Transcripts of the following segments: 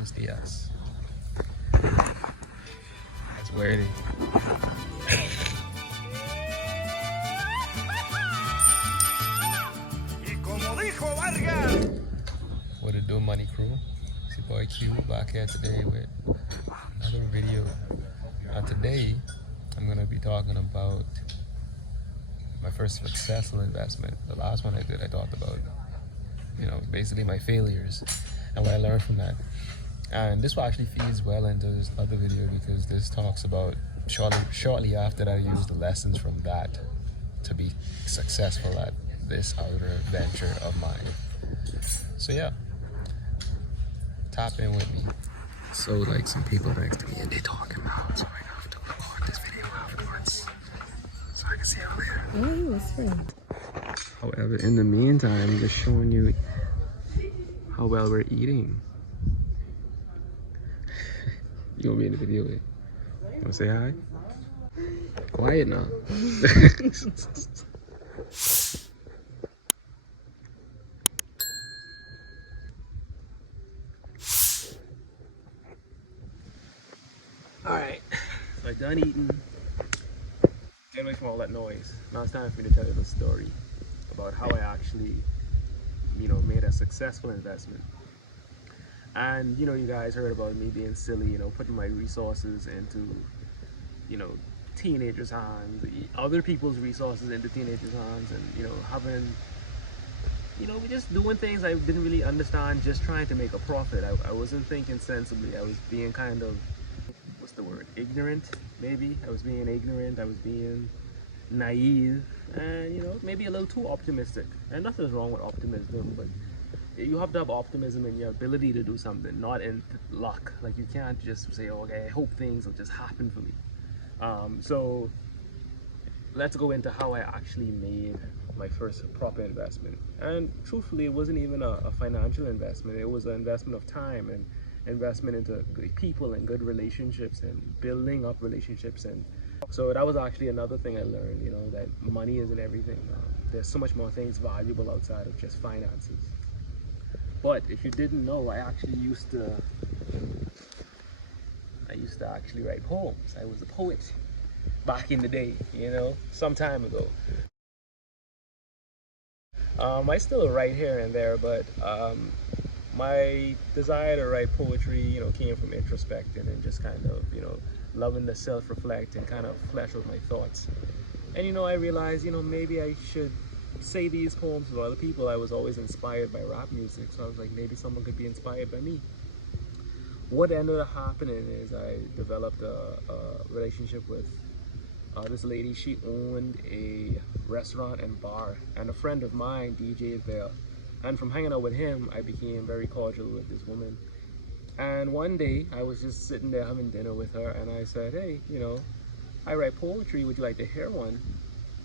Buenos dias. That's worthy. What it do, Money Crew? It's your boy Q back here today with another video. Today, I'm gonna be talking about my first successful investment. The last one I did, I talked about, basically my failures and what I learned from that. And this actually feeds well into this other video because this talks about shortly after that I used the lessons from that to be successful at this other venture of mine. So yeah, tap in with me. So like some people next to me and they talking about, so I have to record this video afterwards so I can see how they are. Oh, that's right. However, in the meantime, I'm just showing you how well we're eating. You want me in the video? You want to say hi? Quiet now. Alright, so I'm done eating. Get away from all that noise. Now it's time for me to tell you the story about how I actually, made a successful investment. And you guys heard about me being silly, putting my resources into, teenagers' hands, other people's resources into teenagers' hands, and having, we just doing things I didn't really understand, just trying to make a profit. I wasn't thinking sensibly. I was being kind of, what's the word? Ignorant, maybe. I was being ignorant. I was being naive, and maybe a little too optimistic. And nothing's wrong with optimism, but you have to have optimism in your ability to do something, not in luck. Like you can't just say, oh, okay, I hope things will just happen for me. So let's go into how I actually made my first proper investment. And truthfully, it wasn't even a financial investment. It was an investment of time and investment into good people and good relationships and building up relationships. And so that was actually another thing I learned, that money isn't everything. There's so much more things valuable outside of just finances. But if you didn't know, I actually used to actually write poems. I was a poet back in the day, some time ago. I still write here and there, but my desire to write poetry, came from introspecting and just kind of, loving to self-reflect and kind of flesh out my thoughts. And I realized, maybe I should say these poems to other people. I was always inspired by rap music, so I was like, maybe someone could be inspired by me. What ended up happening is I developed a relationship with this lady. She owned a restaurant and bar, and a friend of mine DJ'd there. And from hanging out with him, I became very cordial with this woman. And one day, I was just sitting there having dinner with her, and I said, hey, I write poetry, would you like to hear one?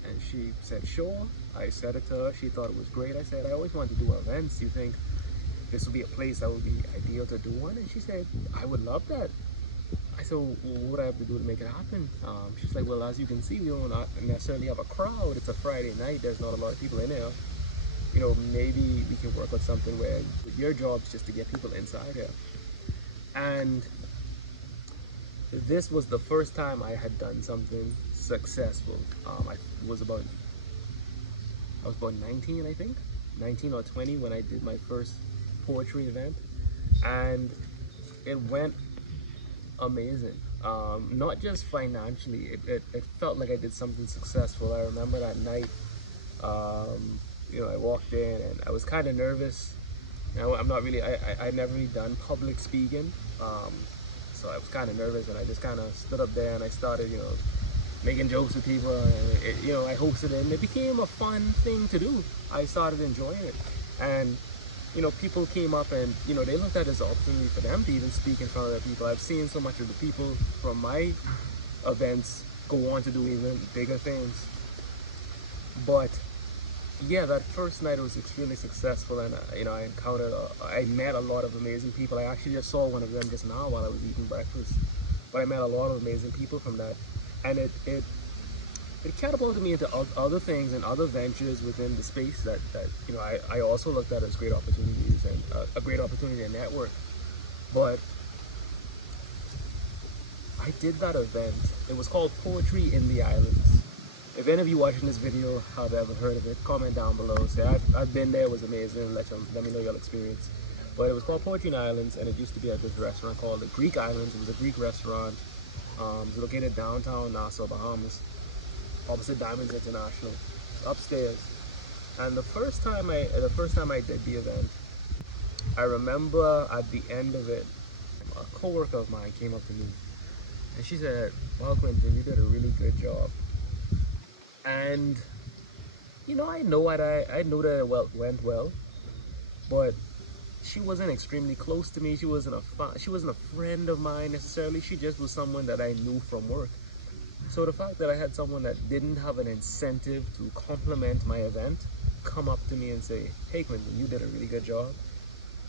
And she said, sure. I said it to her. She thought it was great. I said, I always wanted to do events. Do you think this would be a place that would be ideal to do one? And she said, I would love that. I said, well, what would I have to do to make it happen? She's like, well, as you can see, we don't necessarily have a crowd. It's a Friday night. There's not a lot of people in there. Maybe we can work on something where your job is just to get people inside here. And this was the first time I had done something successful. I was about 19, I think, 19 or 20 when I did my first poetry event, and it went amazing. Not just financially, it felt like I did something successful. I remember that night, I walked in and I was kind of nervous. I'm not really, I'd never really done public speaking, so I was kind of nervous, and I just kind of stood up there and I started, making jokes with people, and I hosted it, and it became a fun thing to do. I started enjoying it, and people came up and they looked at it as an opportunity for them to even speak in front of other people. I've seen so much of the people from my events go on to do even bigger things. But yeah, that first night was extremely successful, and I met a lot of amazing people. I actually just saw one of them just now while I was eating breakfast. But I met a lot of amazing people from that, and it catapulted me into other things and other ventures within the space that I also looked at as great opportunities, and a great opportunity to network. But I did that event. It was called Poetry in the Islands. If any of you watching this video have ever heard of it, comment down below. Say I've been there, it was amazing. Let me know your experience. But it was called Poetry in the Islands, and it used to be at this restaurant called the Greek Islands. It was a Greek restaurant. It's located downtown Nassau, Bahamas, opposite Diamonds International, upstairs. And the first time I did the event, I remember at the end of it, a coworker of mine came up to me and she said, "Well, Quentin, you did a really good job." And I know that it went well, but she wasn't extremely close to me. She wasn't a friend of mine necessarily. She just was someone that I knew from work. So the fact that I had someone that didn't have an incentive to compliment my event come up to me and say, "Hey Quentin, you did a really good job,"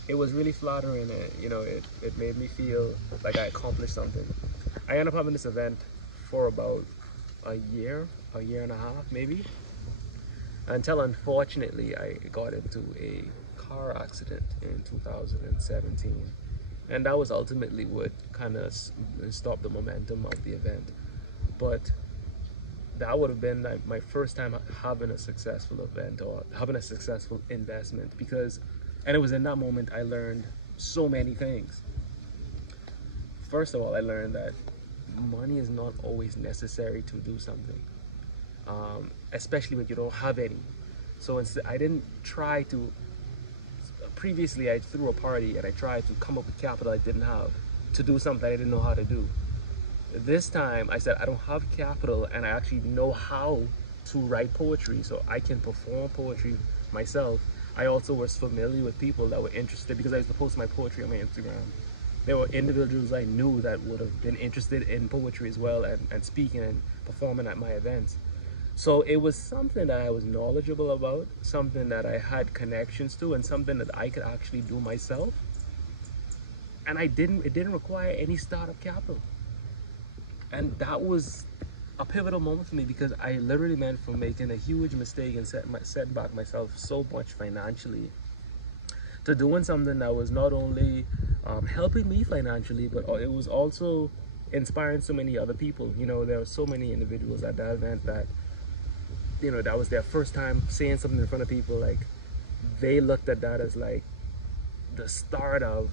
it was really flattering. It made me feel like I accomplished something. I ended up having this event for about a year and a half maybe, until unfortunately I got into a car accident in 2017, and that was ultimately what kind of stopped the momentum of the event. But that would have been like my first time having a successful event or having a successful investment, and it was in that moment I learned so many things. First of all, I learned that money is not always necessary to do something, especially when you don't have any. So instead, I didn't try to. Previously, I threw a party and I tried to come up with capital I didn't have to do something I didn't know how to do. This time, I said I don't have capital and I actually know how to write poetry, so I can perform poetry myself. I also was familiar with people that were interested because I used to post my poetry on my Instagram. There were individuals I knew that would have been interested in poetry as well, and speaking and performing at my events. So it was something that I was knowledgeable about, something that I had connections to, and something that I could actually do myself. And it didn't require any startup capital. And that was a pivotal moment for me because I literally went from making a huge mistake and set back myself so much financially to doing something that was not only helping me financially, but it was also inspiring so many other people. There were so many individuals at that event that, that was their first time saying something in front of people. Like, they looked at that as like the start of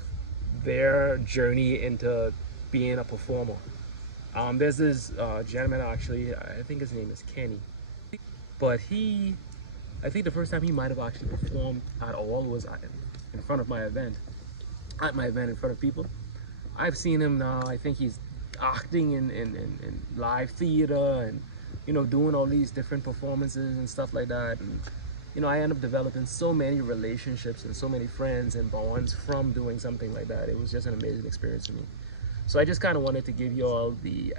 their journey into being a performer. There's this gentleman, actually, I think his name is Kenny, but I think the first time he might have actually performed at all was in front of at my event in front of people. I've seen him now. I think he's acting in live theater and, doing all these different performances and stuff like that. And, I end up developing so many relationships and so many friends and bonds from doing something like that. It was just an amazing experience for me. So I just kind of wanted to give you all the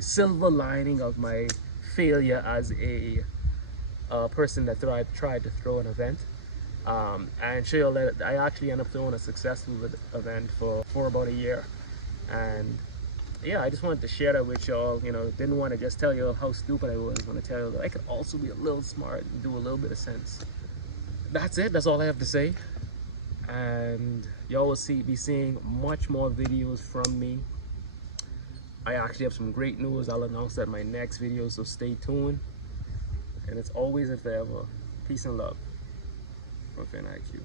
silver lining of my failure as a person that tried to throw an event, and show you that I actually ended up throwing a successful event for about a year. And yeah, I just wanted to share that with y'all. Didn't want to just tell you how stupid I was. I want to tell you that I could also be a little smart and do a little bit of sense. That's it. That's all I have to say. And y'all will be seeing much more videos from me. I actually have some great news. I'll announce that in my next video, so stay tuned. And it's always and forever, peace and love from Fin IQ.